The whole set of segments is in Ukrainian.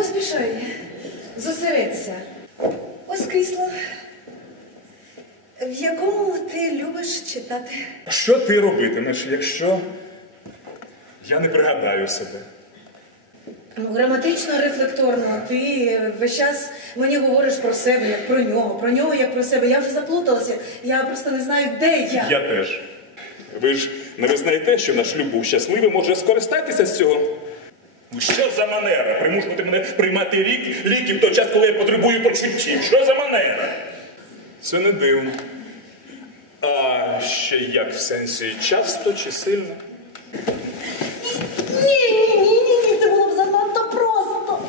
поспішай. Зосередься. Ось крісло, в якому ти любиш читати. Що ти робитимеш, якщо я не пригадаю себе? Ну, граматично рефлекторно. Ти весь час мені говориш про себе, як про нього, про нього, як про себе. Я вже заплуталася. Я просто не знаю, де я. Я теж. Ви ж не визнаєте, що наш шлюб був щасливий може скористатися з цього? Ну, Що за манера? Примушувати мене приймати лік, ліки в той час, коли я потребую почуттів. Що за манера? Це не дивно. А ще як в сенсі часто чи сильно? Ні, ні, ні, ні, ні, це було б занадто просто.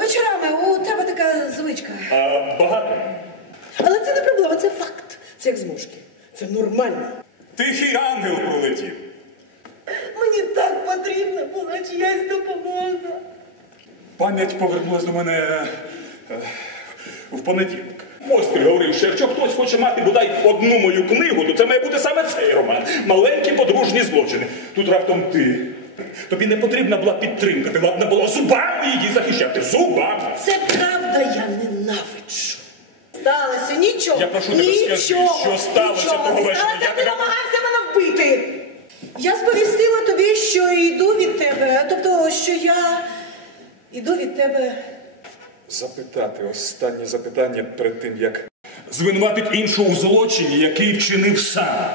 Вечорами у тебе така звичка. А багато. Але це не проблема, це факт. Це як змушки. Це нормально. Тихий ангел пролетів. Мені так потрібна була чиясь допомога. Пам'ять повернулась до мене е, в понеділок. Мостер говорив, що якщо хтось хоче мати бодай одну мою книгу, то це має бути саме цей роман. Маленькі подружні злочини. Тут раптом ти. Тобі не потрібна була підтримка, ти ладна була зубами її захищати. Зубами. Це правда, я ненавиджу. Сталося нічого. Я прошу тебе, скажи, що сталося того вечора? сталося, Я ти тебе- намагався мене вбити. Я сповістила тобі, що йду від тебе. Тобто, що я йду від тебе. Запитати останнє запитання перед тим, як звинуватить іншого у злочині, який вчинив сам.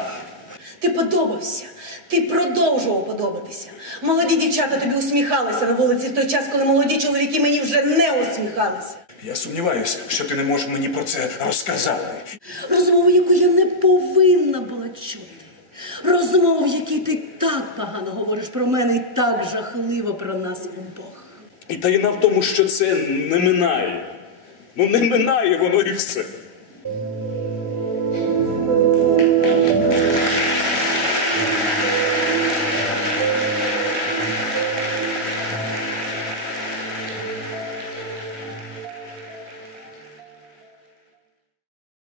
Ти подобався. Ти продовжував подобатися. Молоді дівчата тобі усміхалися на вулиці в той час, коли молоді чоловіки мені вже не усміхалися. Я сумніваюся, що ти не можеш мені про це розказати. Розмову, яку я не повинна була чути. Розмову, в якій ти так погано говориш про мене і так жахливо про нас обох. І таїна в тому, що це не минає. Ну не минає воно і все.